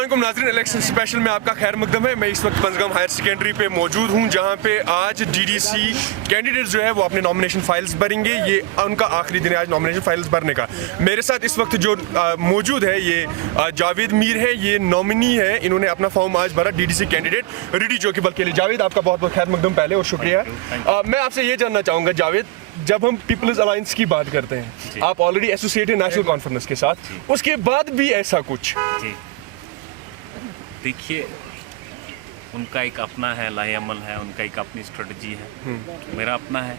अस्सलाम वालेकुम नाज़रीन, इलेक्शन स्पेशल में आपका खैर मकदम है। मैं इस वक्त पंजगाम हायर सेकेंडरी पे मौजूद हूँ, जहाँ पे आज डीडीसी कैंडिडेट जो है वो अपने नॉमिनेशन फाइल्स भरेंगे। ये उनका आखिरी दिन है आज नॉमिनेशन फाइल्स भरने का। मेरे साथ इस वक्त जो मौजूद है ये जावेद मीर है, ये नॉमिनी है। इन्होंने अपना फॉर्म आज भरा डीडीसी कैंडिडेट रिडी चौकीबल के लिए। जावेद, आपका बहुत बहुत खैर मकदम पहले और शुक्रिया। मैं आपसे ये जानना चाहूँगा जावेद, जब हम पीपल्स अलायंस की बात करते हैं, आप ऑलरेडी एसोसिएटेड नेशनल कॉन्फ्रेंस के साथ, उसके बाद भी ऐसा कुछ देखिए, उनका एक अपना है लाहेअमल है, उनका एक अपनी स्ट्रेटजी है, मेरा अपना है।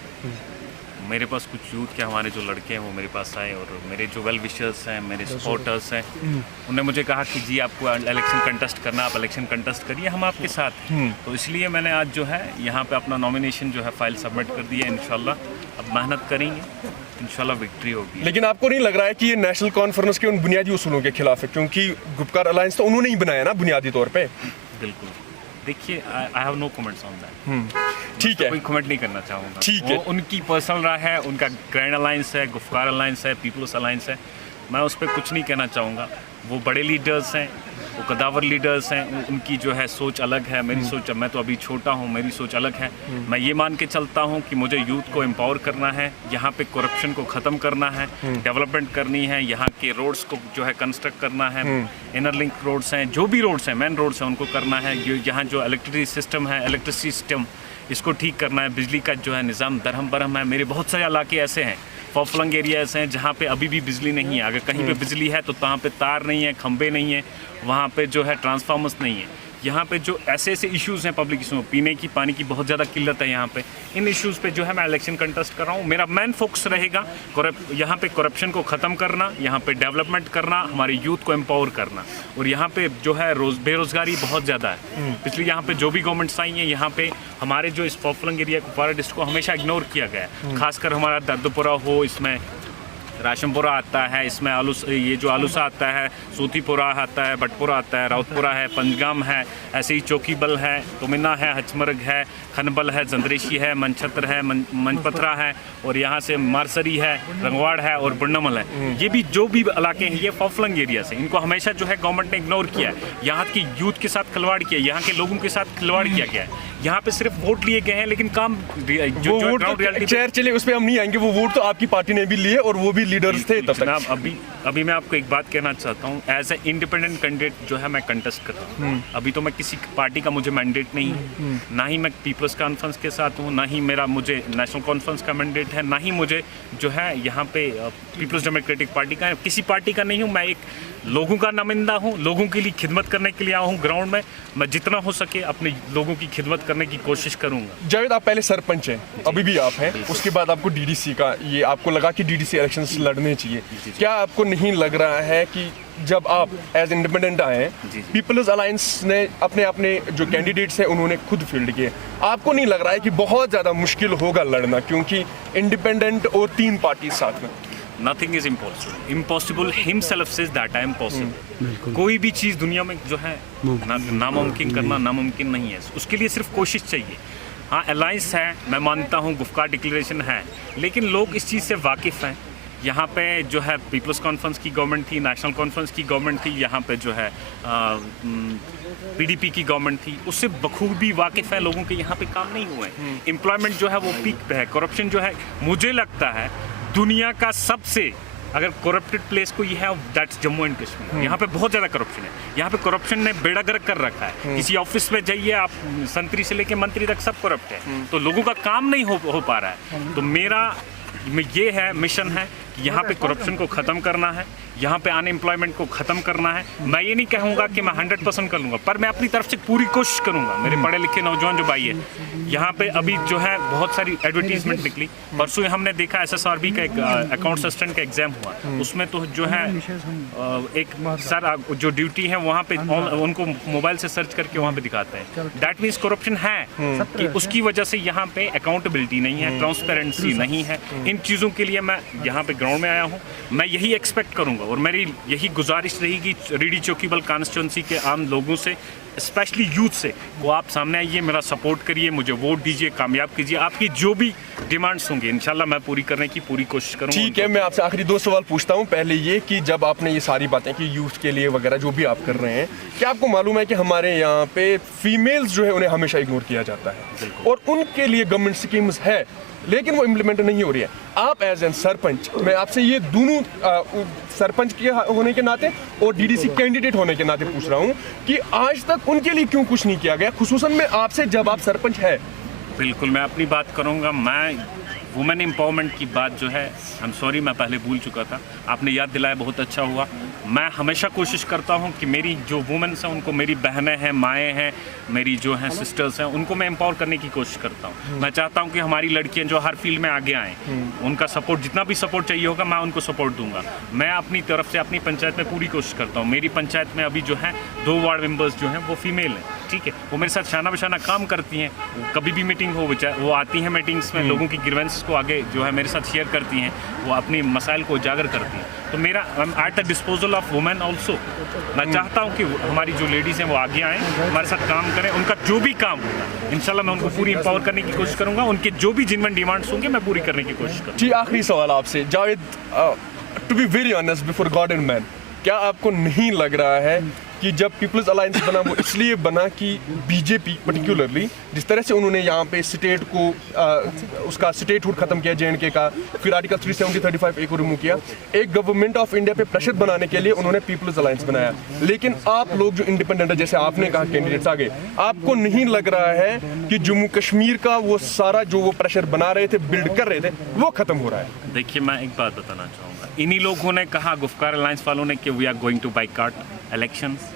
मेरे पास कुछ यूथ के हमारे जो लड़के हैं वो मेरे पास आए और मेरे जो वेल विशर्स हैं, मेरे सपोर्टर्स हैं, उन्होंने मुझे कहा कि जी आपको इलेक्शन कंटेस्ट करना, आप इलेक्शन कंटेस्ट करिए, हम आपके साथ हैं। तो इसलिए मैंने आज जो है यहाँ पे अपना नॉमिनेशन जो है फाइल सबमिट कर दी है। इंशाल्लाह अब मेहनत करेंगे, इंशाल्लाह विक्ट्री होगी। लेकिन आपको नहीं लग रहा है कि ये नेशनल कॉन्फ्रेंस के उन बुनियादी उसूलों के खिलाफ है? क्योंकि गुपकार अलायंस तो उन्होंने ही बनाया ना बुनियादी तौर पे। बिल्कुल, देखिए I have no comments on that. ठीक है, कोई कमेंट नहीं करना चाहूँगा। ठीक है, उनकी पर्सनल राय है, उनका ग्रैंड अलायंस है, गुफ्कार अलायंस है, पीपल्स अलायंस है, मैं उस पर कुछ नहीं कहना चाहूँगा। वो बड़े लीडर्स हैं, वो कदावर लीडर्स हैं, उनकी जो है सोच अलग है, मेरी सोच, मैं तो अभी छोटा हूँ, मेरी सोच अलग है। मैं ये मान के चलता हूँ कि मुझे यूथ को एम्पावर करना है, यहाँ पे करप्शन को ख़त्म करना है, डेवलपमेंट करनी है, यहाँ के रोड्स को जो है कंस्ट्रक्ट करना है, इनर लिंक रोड्स हैं, जो भी रोड्स हैं, मेन रोड्स हैं, उनको करना है। यहाँ जो इलेक्ट्रिसिटी सिस्टम है, इलेक्ट्रिसिटी सिस्टम इसको ठीक करना है, बिजली का जो है निज़ाम दरहम बरहम है। मेरे बहुत सारे इलाके ऐसे हैं, फॉफलंग एरियाज हैं, जहाँ पे अभी भी बिजली नहीं है। अगर कहीं पे बिजली है तो वहाँ पे तार नहीं है, खंबे नहीं है, वहाँ पे जो है ट्रांसफार्मर्स नहीं है। यहाँ पे जो ऐसे ऐसे इश्यूज़ हैं पब्लिक इश्यूज़, पीने की पानी की बहुत ज़्यादा किल्लत है यहाँ पे। इन इश्यूज़ पे जो है मैं इलेक्शन कंटेस्ट कर रहा हूँ। मेरा मेन फोकस रहेगा यहाँ पे करप्शन को ख़त्म करना, यहाँ पे डेवलपमेंट करना, हमारे यूथ को एम्पावर करना। और यहाँ पे जो है बेरोज़गारी बहुत ज़्यादा है। पिछली यहाँ पे जो भी गवर्नमेंट्स आई हैं, यहाँ पे हमारे जो इस फॉफलंग एरिया कुपवारा डिस्ट्रिक्ट को हमेशा इग्नोर किया गया है। खासकर हमारा दर्दपुरा हो, इसमें राशनपुरा आता है, इसमें ये जो आलूसा आता है, सूतीपुरा आता है, भटपुरा आता है, राउतपुरा है, पंजगाम है, ऐसे ही चौकीबल है, तुमिना है, हचमर्ग है, खनबल है, जंदरेशी है, मनछत्र है, मंजपथरा है, और यहाँ से मारसरी है, रंगवाड़ है और बुंडमल है। ये भी जो भी इलाके हैं ये फॉफलंग एरिया से, इनको हमेशा जो है गवर्नमेंट ने इग्नोर किया है। यहाँ के यूथ के साथ खिलवाड़ किया, यहाँ के लोगों के साथ खिलवाड़ किया गया है। यहाँ पे सिर्फ वोट लिए गए हैं, लेकिन काम जो ग्राउंड रियलिटी चले उस पर हम नहीं आएंगे। वो वोट तो आपकी पार्टी ने भी लिए और वो भी लीडर्स थे तब तक। अभी मैं आपको एक बात कहना चाहता हूँ, एज ए इंडिपेंडेंट कैंडिडेट जो है मैं कंटेस्ट कर रहा हूँ। अभी तो मैं किसी पार्टी का मुझे मैंडेट नहीं है, ना ही मैं पीपल्स कॉन्फ्रेंस के साथ हूँ, ना ही मुझे नेशनल कॉन्फ्रेंस का मैंडेट है, ना ही मुझे जो है यहाँ पे पीपल्स डेमोक्रेटिक पार्टी का है। किसी पार्टी का नहीं हूँ, मैं एक लोगों का नुमाइंदा हूँ, लोगों के लिए खिदमत करने के लिए आया हूँ ग्राउंड में। मैं जितना हो सके अपने लोगों की खिदमत करने की कोशिश करूँगा। जावेद, आप पहले सरपंच हैं, अभी भी आप हैं, उसके बाद आपको डीडीसी का ये आपको लगा कि डीडीसी इलेक्शंस लड़ने चाहिए। क्या आपको नहीं लग रहा है कि जब आप एज इंडिपेंडेंट आए हैं, पीपल्स अलायंस ने अपने जो कैंडिडेट्स हैं उन्होंने खुद फील्ड किए, आपको नहीं लग रहा है कि बहुत ज़्यादा मुश्किल होगा लड़ना, क्योंकि इंडिपेंडेंट और 3 पार्टी साथ में? Nothing is impossible. Impossible himself says that I am possible. कोई भी चीज़ दुनिया में जो है नामुमकिन करना नामुमकिन नहीं है, उसके लिए सिर्फ कोशिश चाहिए। हाँ, अलायंस है, मैं मानता हूँ, गुफ्कार डिक्लेरेशन है, लेकिन लोग इस चीज़ से वाकिफ़ हैं। यहाँ पे जो है पीपल्स कॉन्फ्रेंस की गवर्नमेंट थी, नेशनल कॉन्फ्रेंस की गवर्नमेंट थी, यहाँ पे जो है पीडीपी की गवर्नमेंट थी, उससे बखूबी वाकिफ़ है। लोगों के यहाँ पे काम नहीं हुए, एम्प्लॉयमेंट जो है वो पीक पे है, करप्शन जो है, मुझे लगता है दुनिया का सबसे अगर करप्टेड प्लेस कोई है दैट्स जम्मू एंड कश्मीर। यहाँ पे बहुत ज़्यादा करप्शन है, यहाँ पे करप्शन ने बेड़ा गर्क कर रखा है। किसी ऑफिस में जाइए आप, संतरी से लेके मंत्री तक सब करप्ट है, तो लोगों का काम नहीं हो पा रहा है। तो मेरा ये है मिशन है कि यहाँ पे करप्शन को ख़त्म करना है, यहाँ पे अनएम्प्लॉयमेंट को ख़त्म करना है। मैं ये नहीं कहूँगा कि मैं 100% कर लूँगा, पर मैं अपनी तरफ से पूरी कोशिश करूँगा। मेरे पढ़े लिखे नौजवान जो भाई है, यहाँ पे अभी जो है बहुत सारी एडवर्टीजमेंट निकली। परसों हमने देखा SSRB का एक अकाउंट असिस्टेंट का एग्जाम हुआ, उसमें तो जो है एक सर जो ड्यूटी है वहाँ पे उनको मोबाइल से सर्च करके वहाँ पे दिखाते हैं। दैट मीन्स करप्शन है कि उसकी वजह से यहाँ पे अकाउंटेबिलिटी नहीं है, ट्रांसपेरेंसी नहीं है। इन चीज़ों के लिए मैं यहाँ पे ग्राउंड में आया हूँ, मैं यही एक्सपेक्ट करूँगा और मेरी यही गुजारिश रहेगी रीडी चौकीबल कॉन्स्टिट्यूंसी के आम लोगों से, स्पेशली यूथ से, वो आप सामने आइए, मेरा सपोर्ट करिए, मुझे वोट दीजिए, कामयाब कीजिए। आपकी जो भी डिमांड्स होंगी इंशाल्लाह मैं पूरी करने की पूरी कोशिश करूँगा। ठीक है, मैं आपसे आखिरी 2 सवाल पूछता हूँ। पहले ये कि जब आपने ये सारी बातें की यूथ के लिए वगैरह जो भी आप कर रहे हैं, क्या आपको मालूम है कि हमारे यहाँ पे फीमेल्स जो है उन्हें हमेशा इग्नोर किया जाता है और उनके लिए गवर्नमेंट स्कीम्स है लेकिन वो इम्प्लीमेंट नहीं हो रही है। आप एज एन सरपंच, मैं आपसे ये दोनों सरपंच के होने के नाते और डीडीसी कैंडिडेट होने के नाते पूछ रहा हूँ कि आज तक उनके लिए क्यों कुछ नहीं किया गया, खुसूसन में आपसे जब आप सरपंच है। बिल्कुल, मैं अपनी बात करूँगा। मैं वुमेन एम्पावरमेंट की बात जो है, आई एम सॉरी मैं पहले भूल चुका था, आपने याद दिलाया, बहुत अच्छा हुआ। मैं हमेशा कोशिश करता हूँ कि मेरी जो वुमेन्स हैं उनको, मेरी बहनें हैं, माएँ हैं, मेरी जो हैं सिस्टर्स हैं, उनको मैं एम्पावर करने की कोशिश करता हूँ। मैं चाहता हूँ कि हमारी लड़कियाँ जो हर फील्ड में आगे आएँ, उनका सपोर्ट, जितना भी सपोर्ट चाहिए होगा मैं उनको सपोर्ट दूंगा। मैं अपनी तरफ से अपनी पंचायत में पूरी कोशिश करता हूँ। मेरी पंचायत में अभी जो है 2 वार्ड मेंबर्स जो हैं वो फीमेल हैं, ठीक है, वो मेरे साथ शाना बशाना काम करती हैं। कभी भी मीटिंग हो वो आती हैं मीटिंग्स में, लोगों की ग्रीवेंस को आगे जो है मेरे साथ शेयर करती हैं, वो अपनी मसाइल को उजागर करती हैं। तो मेरा at the disposal of women also. मैं चाहता हूँ कि हमारी जो लेडीज़ हैं वो आगे आएँ, हमारे साथ काम करें, उनका जो भी काम होगा इंशाल्लाह मैं उनको पूरी एम्पावर करने की कोशिश करूँगा। उनके जो भी जिनमें डिमांड्स होंगे मैं पूरी करने की कोशिश करूँगा। जी, आखिरी सवाल आपसे Javed, to be very honest before God and man, क्या आपको नहीं लग रहा है कि जब पीपल्स अलायंस बना वो इसलिए बना कि बीजेपी पर्टिकुलरली जिस तरह से उन्होंने यहाँ पे स्टेट को उसका स्टेटहुड खत्म किया J&K का, फिर आर्टिकल 370-35A को रिमूव किया, एक गवर्नमेंट ऑफ इंडिया पे प्रेशर बनाने के लिए उन्होंने पीपल्स अलायंस बनाया। लेकिन आप लोग जो इंडिपेंडेंट है, जैसे आपने कहा कैंडिडेट्स आगे, आपको नहीं लग रहा है कि जम्मू कश्मीर का वो सारा जो वो प्रेशर बना रहे थे, बिल्ड कर रहे थे, वो खत्म हो रहा है? देखिए, मैं एक बात बताना चाहूँगा, इन्हीं लोगों ने कहा, गुफ्कार अलायंस वालों ने, कि we are going to boycott elections.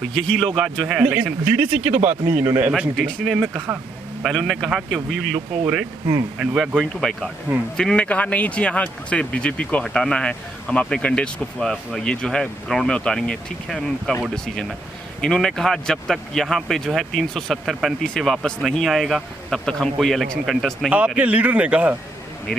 तो यही लोग आज जो है इलेक्शन, डीडीसी की तो बात नहीं इन्होंने डीडीसी ने कहा, पहले उन्होंने कहा कि we will look over it and we are going to boycott. फिर उन्होंने कहा नहीं जी, यहाँ से बीजेपी को हटाना है, हम अपने कैंडिडेट्स को ये जो है ग्राउंड में उतारेंगे। ठीक है, उनका वो डिसीजन है। इन्होंने कहा जब तक यहाँ पे जो है 370-35 से वापस नहीं आएगा तब तक हम कोई इलेक्शन कंटेस्ट नहीं आपके करेंगे। लीडर ने कहा,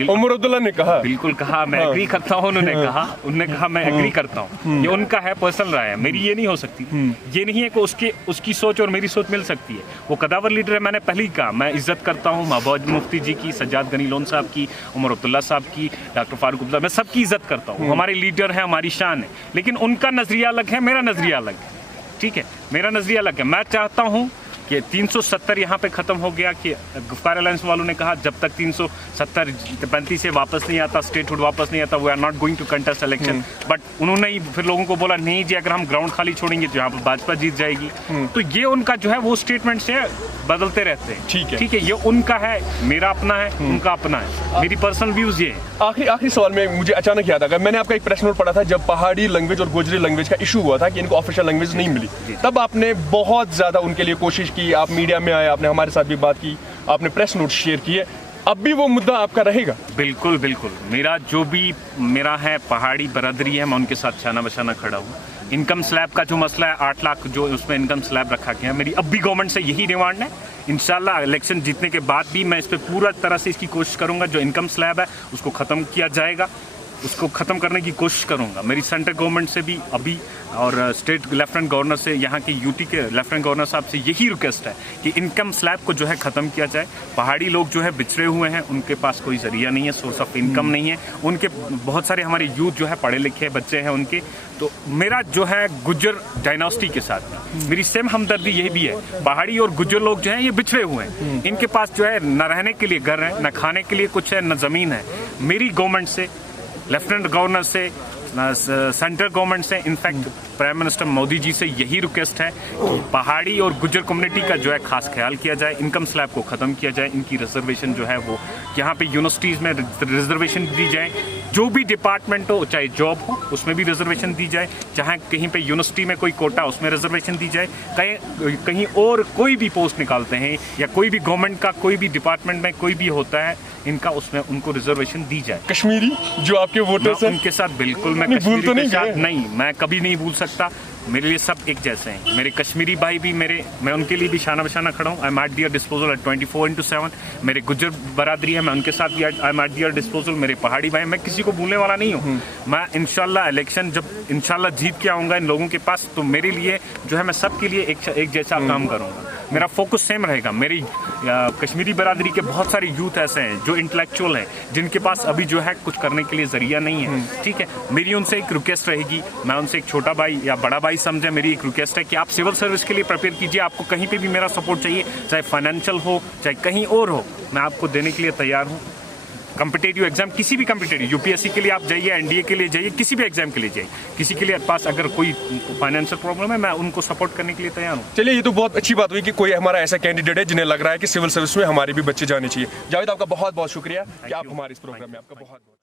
उमर अब्दुल्ला ने कहा, बिल्कुल कहा, मैं एग्री करता हूँ। उन्होंने कहा मैं एग्री करता हूँ, ये उनका है, पर्सनल राय है, मेरी ये नहीं हो सकती। ये नहीं है कि उसकी सोच और मेरी सोच मिल सकती है। वो कदावर लीडर है, मैंने पहले ही कहा, मैं इज्जत करता हूँ महबूब मुफ्ती जी की, सज्जाद गनी लोन साहब की, उमर अब्दुल्ला साहब की, डॉक्टर फारूक अब्दुल्ला, मैं सबकी इज्जत करता हूँ। हमारे लीडर है, हमारी शान है, लेकिन उनका नजरिया अलग है, मेरा नजरिया अलग है। ठीक है, मेरा नजरिया अलग है। मैं चाहता हूँ कि 370 यहाँ पे ख़त्म हो गया, कि गुफ्कार अलायंस वालों ने कहा जब तक 370-35 से वापस नहीं आता, स्टेटहुड वापस नहीं आता, we are not going to contest election. But उन्होंने ही फिर लोगों को बोला नहीं जी, अगर हम ग्राउंड खाली छोड़ेंगे तो यहाँ पर भाजपा जीत जाएगी। तो ये उनका जो है वो स्टेटमेंट से बदलते रहते हैं। ठीक है, ये उनका है, मेरा अपना है, उनका अपना है, मेरी पर्सनल व्यूज ये है। आखिरी सवाल में मुझे अचानक याद आ गया, मैंने आपका एक प्रश्न नोट पढ़ा था, जब पहाड़ी लैंग्वेज और गोजरी लैंग्वेज का इशू हुआ था कि इनको ऑफिशियल लैंग्वेज नहीं मिली, तब आपने बहुत ज्यादा उनके लिए कोशिश की, आप मीडिया में आए, आपने हमारे साथ भी बात की, आपने प्रेस नोट शेयर किए। अब भी वो मुद्दा आपका रहेगा? बिल्कुल बिल्कुल, मेरा जो भी मेरा है पहाड़ी बरादरी है, मैं उनके साथ शाना बशाना खड़ा हूँ। इनकम स्लैब का जो मसला है, 8 लाख जो उसमें इनकम स्लैब रखा गया है, मेरी अब भी गवर्नमेंट से यही डिमांड है। इंशाल्लाह इलेक्शन जीतने के बाद भी मैं इस पर पूरा तरह से इसकी कोशिश करूंगा, जो इनकम स्लैब है उसको ख़त्म किया जाएगा, उसको ख़त्म करने की कोशिश करूंगा। मेरी सेंट्रल गवर्नमेंट से भी अभी और स्टेट लेफ्टिनेंट गवर्नर से, यहाँ के यूटी के लेफ्टिनेंट गवर्नर साहब से यही रिक्वेस्ट है कि इनकम स्लैब को जो है ख़त्म किया जाए। पहाड़ी लोग जो है बिछड़े हुए हैं, उनके पास कोई जरिया नहीं है, सोर्स ऑफ इनकम नहीं है, उनके बहुत सारे हमारे यूथ जो है पढ़े लिखे बच्चे हैं उनके। तो मेरा जो है गुज्जर डायनास्टी के साथ मेरी सेम हमदर्दी यही भी है। पहाड़ी और गुज्जर लोग जो हैं ये बिछड़े हुए हैं, इनके पास जो है न रहने के लिए घर है, न खाने के लिए कुछ है, न ज़मीन है। मेरी गवर्नमेंट से, लेफ्टिनेंट गवर्नर से, सेंट्रल गवर्नमेंट से, in fact prime minister Modi ji से यही रिक्वेस्ट है कि पहाड़ी और गुज्जर कम्युनिटी का जो है खास ख्याल किया जाए, इनकम स्लैब को ख़त्म किया जाए, इनकी रिजर्वेशन जो है वो यहाँ पे यूनिवर्सिटीज़ में रिजर्वेशन दी जाए, जो भी डिपार्टमेंट हो, चाहे जॉब हो उसमें भी रिजर्वेशन दी जाए, चाहे कहीं पे यूनिवर्सिटी में कोई कोटा उसमें रिजर्वेशन दी जाए, कहीं और कोई भी पोस्ट निकालते हैं या कोई भी गवर्नमेंट का कोई भी डिपार्टमेंट में कोई भी होता है इनका, उसमें उनको रिजर्वेशन दी जाए। कश्मीरी जो आपके वोटर्स हैं उनके साथ बिल्कुल मैं कश्मीरी के साथ नहीं, मैं कभी नहीं भूल सकता। मेरे लिए सब एक जैसे हैं। मेरे कश्मीरी भाई भी मैं उनके लिए भी शाना बशाना खड़ा हूँ। I am at their disposal एट 24/7। मेरे गुज्जर बरादरी है, मैं उनके साथ भी I am at their disposal. मेरे पहाड़ी भाई, मैं किसी को भूलने वाला नहीं हूँ। मैं इंशाल्लाह इलेक्शन जब इंशाल्लाह जीत के आऊँगा इन लोगों के पास, तो मेरे लिए जो है मैं सबके लिए एक जैसा काम करूँगा। मेरा फोकस सेम रहेगा। मेरी कश्मीरी बरादरी के बहुत सारे यूथ ऐसे हैं जो इंटेलेक्चुअल हैं, जिनके पास अभी जो है कुछ करने के लिए जरिया नहीं है। ठीक है, मेरी उनसे एक रिक्वेस्ट रहेगी, मैं उनसे एक छोटा भाई या बड़ा भाई समझे, मेरी एक रिक्वेस्ट है कि आप सिविल सर्विस के लिए प्रिपेयर कीजिए। आपको कहीं पे भी मेरा सपोर्ट चाहिए, चाहे फाइनेंशियल हो चाहे कहीं और हो, मैं आपको देने के लिए तैयार हूँ। कम्पिटेटिव एग्जाम, किसी भी कम्पिटेटिव, यूपीएससी के लिए आप जाइए, एनडीए के लिए जाइए, किसी भी एग्जाम के लिए जाइए, किसी के लिए पास अगर कोई फाइनेंशियल प्रॉब्लम है, मैं उनको सपोर्ट करने के लिए तैयार हूँ। चलिए, ये तो बहुत अच्छी बात हुई कि कोई हमारा ऐसा कैंडिडेट है जिन्हें लग रहा है कि सिविल सर्विस में हमारे भी बच्चे जाने चाहिए। जावेद, आपका बहुत बहुत शुक्रिया कि आप हमारे इस प्रोग्राम में, आपका बहुत बहुत